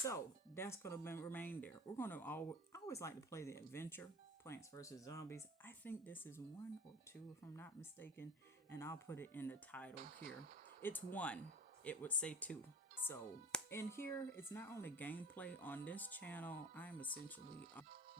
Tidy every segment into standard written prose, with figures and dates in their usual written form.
So that's gonna remain there. We're gonna always like to play the adventure, Plants vs Zombies. I think this is 1 or 2, if I'm not mistaken, and I'll put it in the title here. It's 1. It would say 2. So in here, it's not only gameplay on this channel. I'm essentially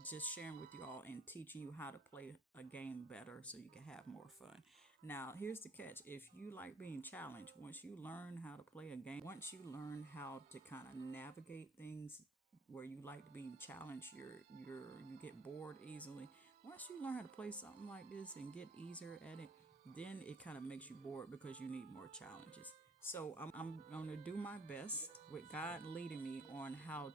just sharing with you all and teaching you how to play a game better so you can have more fun. Now, here's the catch. If you like being challenged, once you learn how to play a game, once you learn how to kind of navigate things where you like being challenged, you get bored easily. Once you learn how to play something like this and get easier at it, then it kind of makes you bored because you need more challenges. So I'm going to do my best with God leading me on how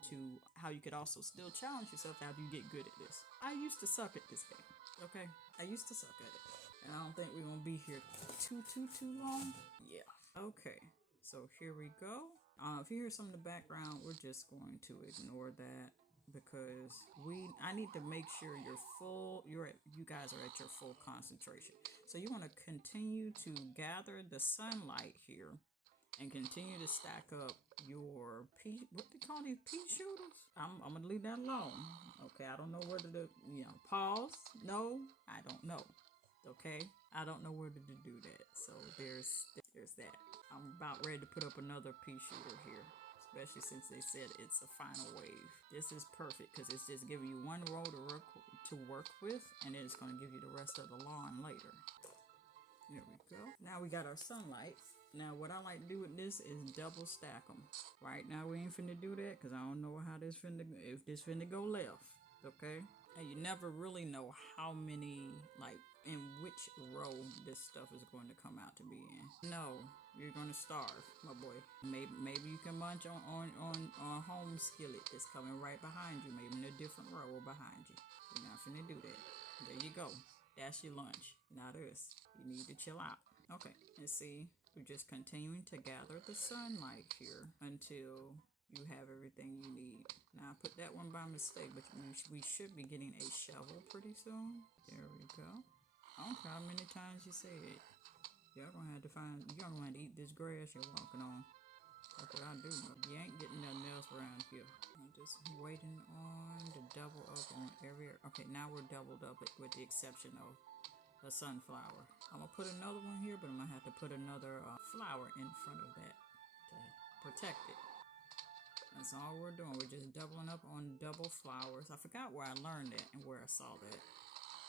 you could also still challenge yourself after you get good at this. I used to suck at this game. Okay, I used to suck at it, and I don't think we're going to be here too long. Yeah. Okay. So here we go. If you hear some in the background, we're just going to ignore that because I need to make sure you guys are at your full concentration. So you want to continue to gather the sunlight here and continue to stack up your what they call these pea shooters? I'm gonna leave that alone. Okay, I don't know whether to pause. No, I don't know. Okay, I don't know whether to do that. So there's that. I'm about ready to put up another pea shooter here, especially since they said it's a final wave. This is perfect because it's just giving you one row to work with, and then it's going to give you the rest of the lawn later. There we go. Now we got our sunlight. Now what I like to do with this is double stack them. Right now we ain't finna do that because I don't know how this if this finna go left. Okay? And you never really know how many, like, in which row this stuff is going to come out to be in. No, you're going to starve, my boy. Maybe you can munch on home skillet that's coming right behind you. Maybe in a different row or behind you. You're not finna do that. There you go. That's your lunch. Now this. You need to chill out. Okay, let's see. We're just continuing to gather the sunlight here until you have everything you need. Now I put that one by mistake, but we should be getting a shovel pretty soon. There we go. I don't care how many times you say it. You're gonna have to eat this grass you're walking on. That's what I do know. You ain't getting nothing else around here. I'm just waiting on to double up on every. Okay, now we're doubled up with the exception of a sunflower. I'm gonna put another one here, but I'm gonna have to put another flower in front of that to protect it. That's all we're doing. We're just doubling up on double flowers. I forgot where I learned that and where I saw that,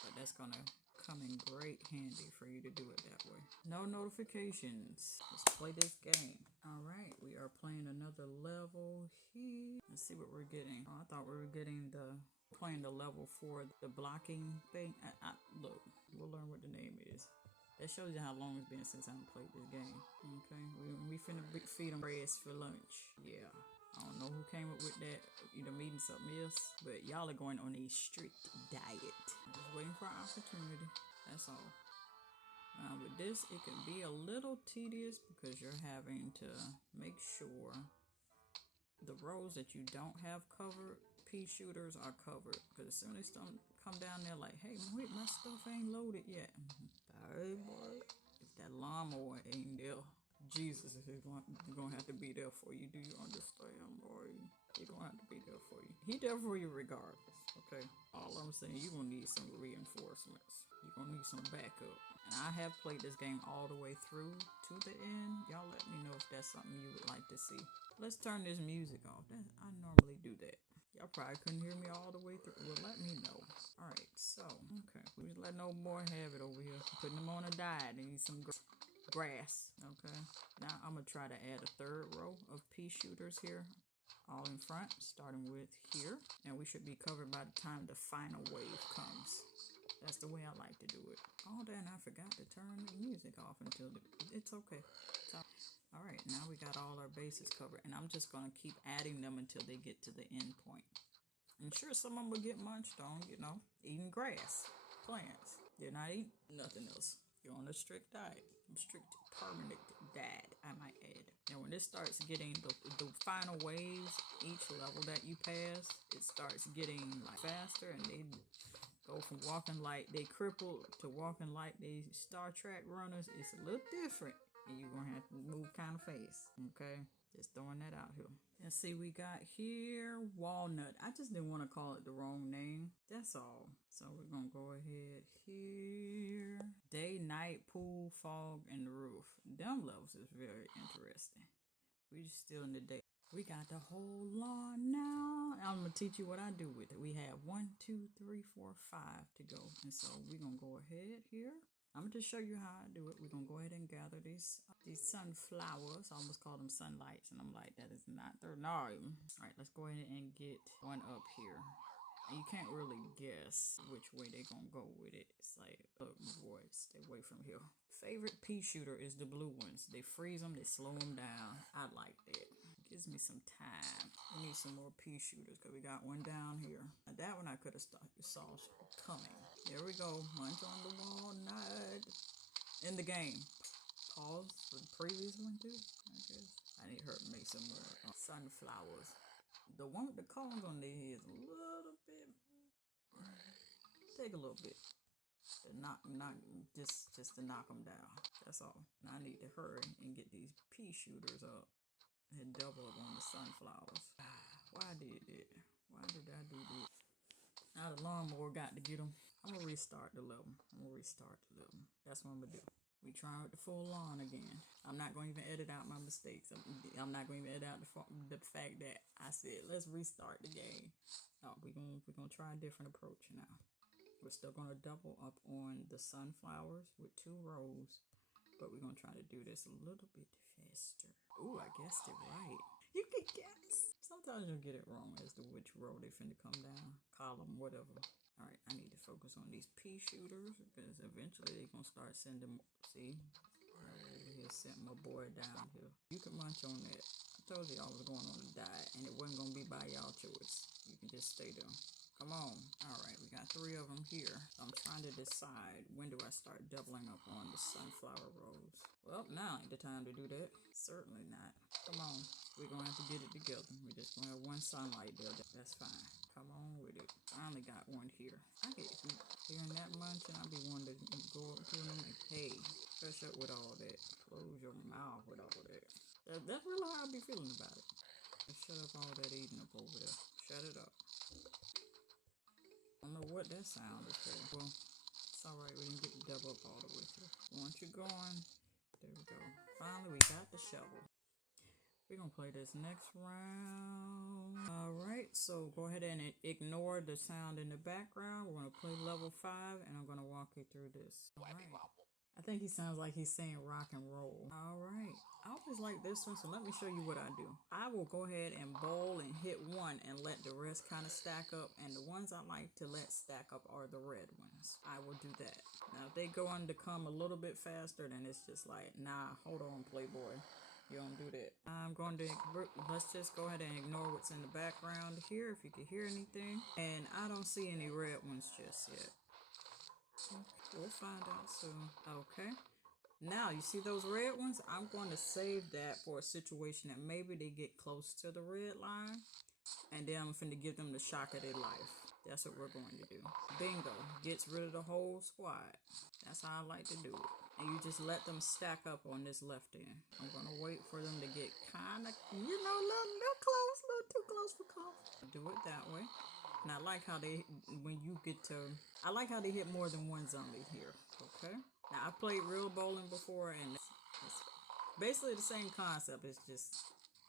but that's gonna come in great handy for you to do it that way. No notifications. Let's play this game. All right, we are playing another level here. Let's see what we're getting. Oh, I thought we were getting playing the level for the blocking thing. Look, we'll learn what the name is. That shows you how long it's been since I played this game. Okay, we finna feed them grass for lunch. Yeah, I don't know who came up with that, either meeting something else, but y'all are going on a strict diet. Just waiting for an opportunity. That's all. With this, it can be a little tedious because you're having to make sure the rows that you don't have covered, pea shooters are covered. Because as soon as they come down there like, hey, wait, my stuff ain't loaded yet. Hey, boy, if that lawnmower ain't there, Jesus is going to have to be there for you. Do you understand, boy? He's going to have to be there for you. He there for you regardless, okay? All I'm saying, you're going to need some reinforcements. You're going to need some backup. And I have played this game all the way through to the end. Y'all let me know if that's something you would like to see. Let's turn this music off. I normally do that. Y'all probably couldn't hear me all the way through. Well, let me know. All right, so, okay. We just letting old boy have it over here. Putting him on a diet. They need some grass, okay? Now, I'm going to try to add a third row of pea shooters here. All in front, starting with here. And we should be covered by the time the final wave comes. That's the way I like to do it. Oh, then I forgot to turn the music off it's okay. All right, now we got all our bases covered, and I'm just going to keep adding them until they get to the end point. I'm sure some of them will get munched on, eating grass, plants. They're not eating nothing else. You're on a strict diet. Strict permanent diet, I might add. And when this starts getting the final waves, each level that you pass, it starts getting like faster, and they go from walking like they crippled to walking like they Star Trek runners. It's a little different. And you're going to have to move kind of fast, okay? Just throwing that out here. Let's see, we got here walnut. I just didn't want to call it the wrong name. That's all. So we're going to go ahead here. Day, night, pool, fog, and the roof. Them levels is very interesting. We're just still in the day. We got the whole lawn now. I'm going to teach you what I do with it. We have 1, 2, 3, 4, 5 to go. And so we're going to go ahead here. I'm going to just show you how I do it. We're going to go ahead and gather these sunflowers. I almost call them sunlights. And I'm like, that is not their name. All right, let's go ahead and get one up here. And you can't really guess which way they're going to go with it. It's like, look, boy, stay away from here. Favorite pea shooter is the blue ones. They freeze them, they slow them down. I like that. Gives me some time. We need some more pea shooters because we got one down here. Now that one I could have saw coming. There we go. Munch on the walnut. In the game. Pause for the previous one too, I guess. I need her to make some more sunflowers. The one with the cones on their heads a little bit. Take a little bit. To knock just to knock them down. That's all. Now I need to hurry and get these pea shooters up. And double up on the sunflowers. Why did it? Why did I do this? Now the lawnmower got to get them. I'm going to restart the level. That's what I'm going to do. We trying with the full lawn again. I'm not going to even edit out my mistakes. I'm not going to even edit out the fact that I said, let's restart the game. No, we're going to try a different approach now. We're still going to double up on the sunflowers with 2 rows. But we're going to try to do this a little bit faster. Ooh, I guessed it right. You can guess. Sometimes you'll get it wrong as to which row they finna come down. Column, whatever. All right, I need to focus on these pea shooters because eventually they're going to start sending. See? Here, sent my boy down here. You can munch on that. I told you I was going on a diet and it wasn't going to be by y'all choice. You can just stay there. Come on. All right, we got 3 of them here. I'm trying to decide when do I start doubling up on the sunflower rows. Well, now ain't the time to do that. Certainly not. Come on. We're going to have to get it together. We just going to have one sunlight there. That's fine. Come on with it. Finally got one here. I get hearing that munch and I'll be wanting to go up to them and, hey, hush up with all that. Close your mouth with all that. That's really how I be feeling about it. Shut up all that eating up over there. Shut it up. I don't know what that sound is for. Well, it's alright, we didn't get the double up all the way through. Once you're going, there we go. Finally, we got the shovel. We're going to play this next round. Alright, so go ahead and ignore the sound in the background. We're going to play level 5, and I'm going to walk you through this. Alright. I think he sounds like he's saying rock and roll. Alright. I always like this one, so let me show you what I do. I will go ahead and bowl and hit one and let the rest kind of stack up. And the ones I like to let stack up are the red ones. I will do that. Now, if they go on to come a little bit faster, then it's just like, nah, hold on, Playboy. You don't do that. I'm going to, let's just go ahead and ignore what's in the background here, if you can hear anything. And I don't see any red ones just yet. We'll find out soon. Okay. Now, you see those red ones? I'm going to save that for a situation that maybe they get close to the red line. And then I'm finna give them the shock of their life. That's what we're going to do. Bingo. Gets rid of the whole squad. That's how I like to do it. And you just let them stack up on this left end. I'm going to wait for them to get kind of, a little close, a little too close for comfort. Do it that way. And I like how they, I like how they hit more than one zombie here. Okay. Now, I played real bowling before, and it's basically the same concept. It's just,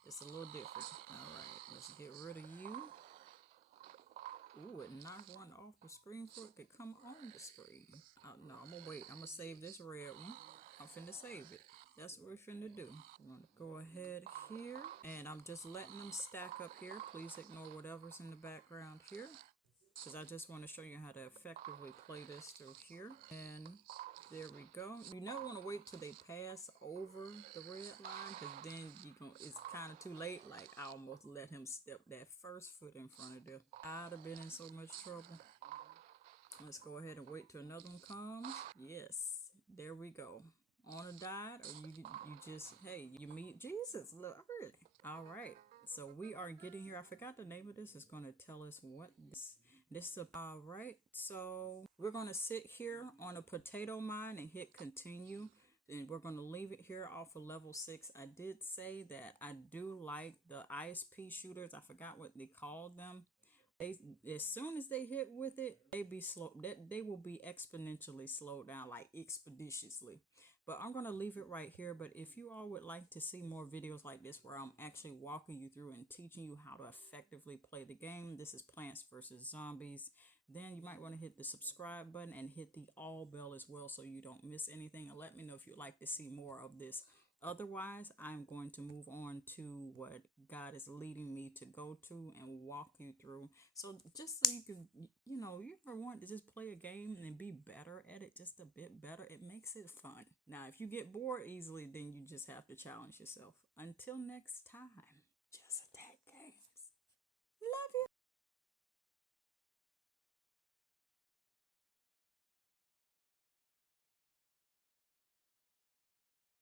it's a little different. All right, let's get rid of you. Ooh, it knocked one off the screen before it could come on the screen. No, I'm going to wait. I'm going to save this red one. I'm finna save it. That's what we're finna do. I'm going to go ahead here, and I'm just letting them stack up here. Please ignore whatever's in the background here, because I just want to show you how to effectively play this through here. And there we go. You never want to wait till they pass over the red line, because then it's kind of too late. Like, I almost let him step that first foot in front of there. I'd have been in so much trouble. Let's go ahead and wait till another one comes. Yes, there we go. On a diet, or you just, hey, you meet Jesus. Look, really. All right. So we are getting here. I forgot the name of this. It's going to tell us what this is. All right. So we're going to sit here on a potato mine and hit continue. And we're going to leave it here off of level 6. I did say that I do like the ISP shooters. I forgot what they called them. They, as soon as they hit with it, they be slow. They will be exponentially slowed down, like expeditiously. But I'm gonna leave it right here. But if you all would like to see more videos like this, where I'm actually walking you through and teaching you how to effectively play the game, this is Plants vs Zombies. Then you might want to hit the subscribe button and hit the all bell as well, so you don't miss anything. And let me know if you'd like to see more of this. Otherwise, I'm going to move on to what God is leading me to go to and walk you through. So just so you can, you ever want to just play a game and be better at it, just a bit better, it makes it fun. Now, if you get bored easily, then you just have to challenge yourself. Until next time, just attack games. Love you.